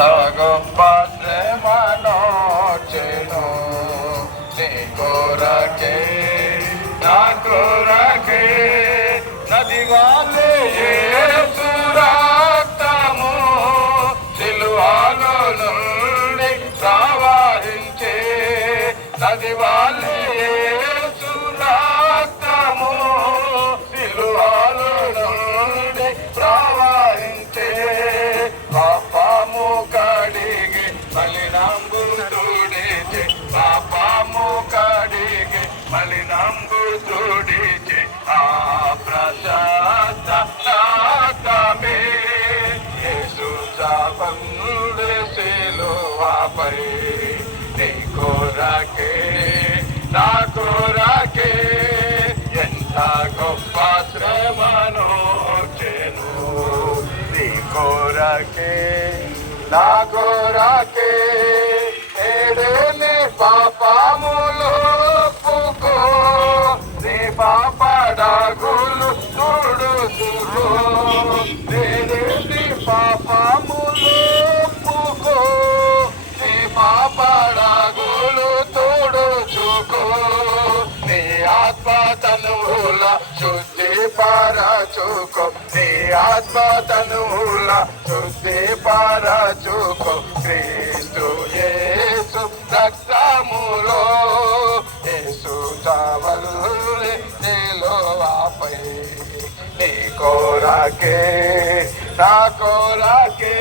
గొప్ప శ్రమనోచెను నీ కొరకే నా కొరకే నది వాలే యేసు రక్తము సిలువలో నుండి ప్రవహించే నది వాలే యేసు రక్తము సిలువలో నుండి ప్రవహించే పాపము కడిగి మలినంబు తుడిచి పాపము కడిగి మలినంబు తుడిచి ఆ ప్రశస్త రక్తమే యేసు చాపండు సిలువపై నీ కొరకే నా కొరకే ఎంత గొప్ప శ్రమనోచెను నీ కొరకే నా కొరకే ఏడేని పాపములు ఒప్పుకో నీ పాపడాగులు తుడుచుకో ఏడేని పాపములు ఒప్పుకో నీ పాపడాగులు తుడుచుకో నీ ఆత్మ తనువుల శుద్ధి పరచుకో నీ ఆత్మ తనువుల శుద్ధి పరచుకో క్రీస్తు యేసు రక్తములో యేసు చావల్లి సిలువపై నీ కొరకే నా కొరకే